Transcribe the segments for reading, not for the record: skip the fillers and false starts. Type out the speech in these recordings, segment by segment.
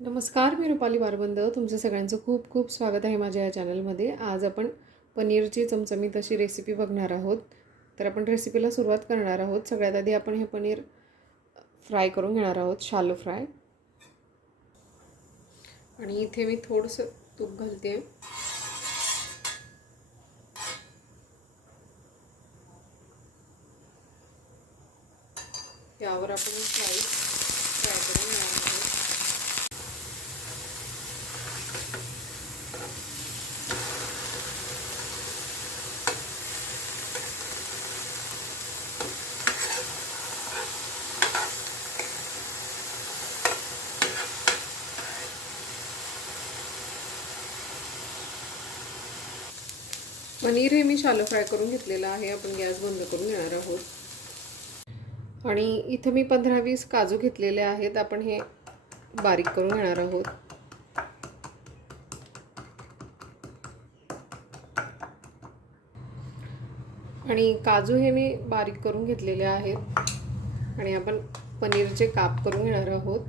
नमस्कार, मी रुपाली बारबंद. तुमचं सगळ्यांचं खूप खूप स्वागत आहे माझ्या या चॅनलमध्ये. आज आपण पनीरची चमचमीत अशी रेसिपी बघणार आहोत. तर आपण रेसिपीला सुरुवात करणार आहोत. सगळ्यात आधी आपण हे पनीर फ्राय करून घेणार आहोत, शालो फ्राय. आणि इथे मी थोडंसं तूप घालते. यावर आपण फ्राय करून घेणार आहोत. पनीर हे मी शालो फ्राय करून घेतलेलं आहे. आपण गॅस बंद करून घेणार आहोत. आणि इथं मी 15-20 काजू घेतलेले आहेत. आपण हे बारीक करून घेणार आहोत. आणि काजू हे मी बारीक करून घेतलेले आहेत. आणि आपण पनीरचे काप करून घेणार आहोत.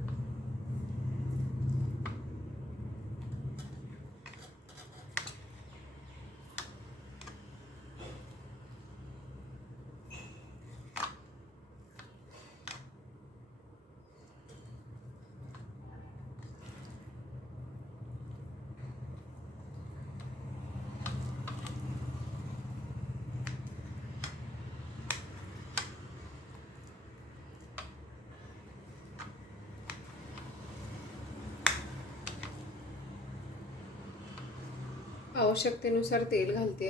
आवश्यकतेनुसार तेल घालते.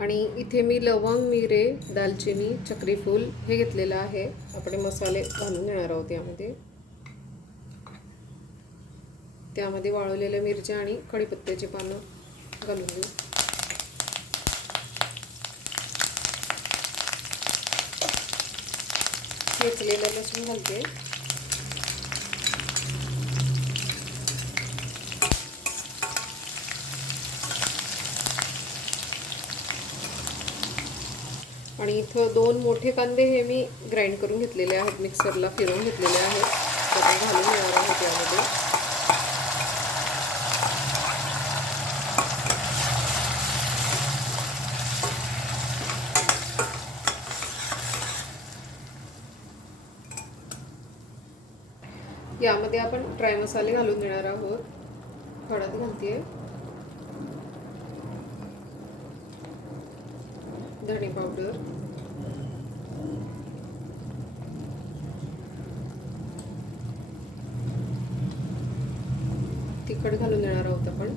आणि इथे मी लवंग, मिरे, दालचिनी, चक्रीफूल हे घेतलेलं आहे. आपण मसाले घालून घेणार आहोत यामध्ये. त्यामध्ये वाळवलेल्या मिरच्या आणि कढीपत्त्याची पानं घालून घेऊ. ठेचलेलं लसूण घालते. आणि इथं 2 मोठे कांदे हे मी ग्राइंड करून घेतलेले आहेत, मिक्सरला फिरवून घेतलेले आहेत. तर घालून घेणार आहोत यामध्ये. यामध्ये आपण ड्राय मसाले घालून देणार आहोत. हळद घालते, धणे पावडर, तिखट घालून देणार आहोत आपण.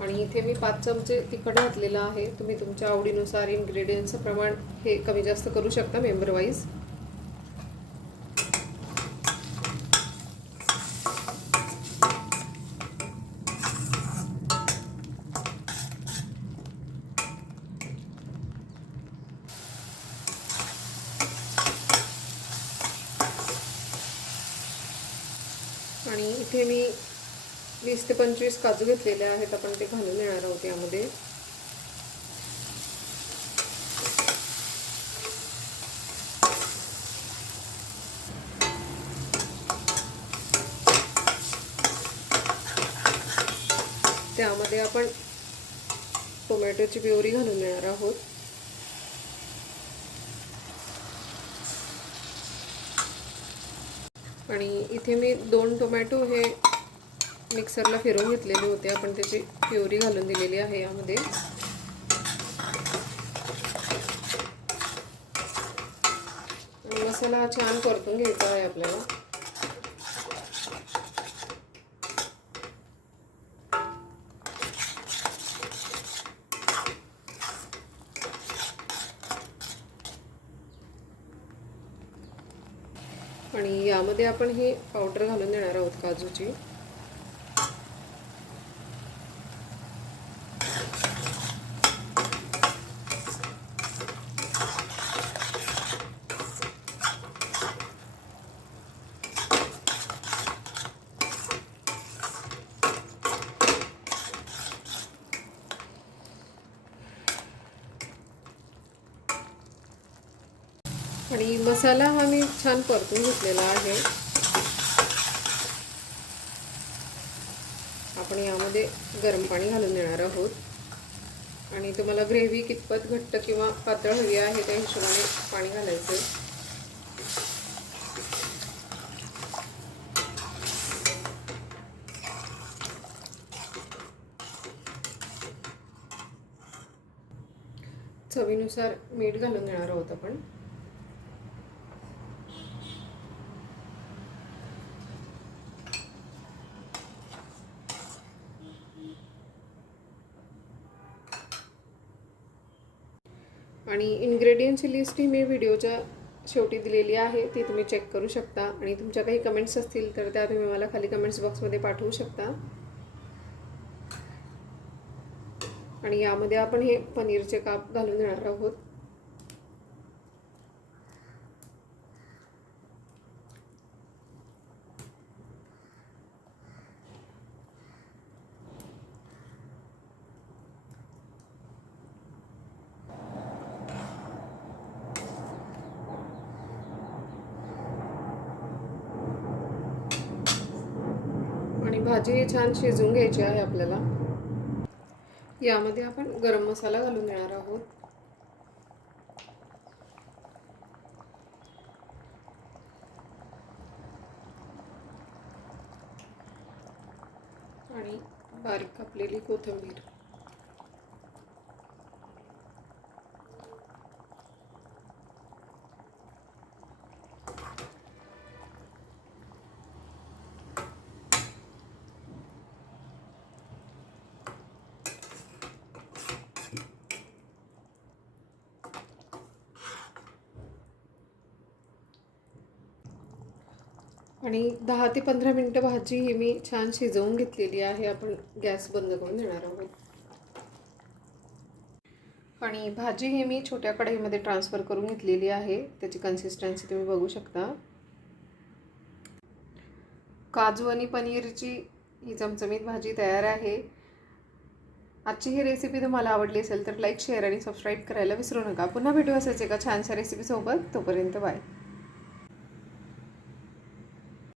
आणि इथे मी 5 चमचे तिखट घातलेलं आहे. तुम्ही तुमच्या आवडीनुसार इन्ग्रेडियंट्सचं प्रमाण हे कमी जास्त करू शकता मेंबर वाईज. आणि इथे मी 20 ते 25 काजू घेतलेले आहेत. आपण ते घालून देणार आहोत यामध्ये. त्यामध्ये आपण टोमॅटोची प्युरी घालून देणार आहोत. आणि इथे मी 2 टोमॅटो हे मिक्सरला फिरवून घेतलेले होते. आपण त्याची प्युरी घालून दिलेली आहे यामध्ये. मसाला छान परतून घ्यायचा आहे आपल्याला. आणि यामध्ये आपण ही पावडर घालून देणार आहोत काजूची. आणि मसाला हा मी छान परतून घेतलेला आहे. आपण यामध्ये गरम पाणी घालून देणार आहोत आणि तुम्हाला ग्रेव्ही कितपत घट्ट किंवा पातळ हवी आहे त्या हिशोबाने पाणी घालायचं. चवीनुसार मीठ घालून देणार आहोत आपण. आणि इन्ग्रेडियंटची लिस्ट ही मी व्हिडिओच्या शेवटी दिलेली आहे, ती तुम्ही चेक करू शकता. आणि तुमच्या काही कमेंट्स असतील तर त्या तुम्ही मला खाली कमेंट्स बॉक्समध्ये पाठवू शकता. आणि यामध्ये आपण हे पनीरचे काप घालून देणार आहोत. आणि भाजी छान शिजवून घ्यायची आहे आपल्याला. यामध्ये आपण गरम मसाला घालून देणार आहोत. आणि बारीक कापलेली कोथिंबीर. आणि 10 ते 15 मिनटं भाजी ही मी छान शिजवून घेतलेली आहे. आपण गॅस बंद करून देणार आहोत. आणि भाजी ही मी छोट्या कढईमध्ये ट्रान्सफर करून घेतलेली आहे. त्याची कन्सिस्टन्सी तुम्ही बघू शकता. काजू आणि पनीरची ही चमचमीत भाजी तयार आहे. आजची ही रेसिपी तुम्हाला आवडली असेल तर लाईक, शेअर आणि सबस्क्राईब करायला विसरू नका. पुन्हा भेटू असेच एका छानशा रेसिपीसोबत. तोपर्यंत बाय.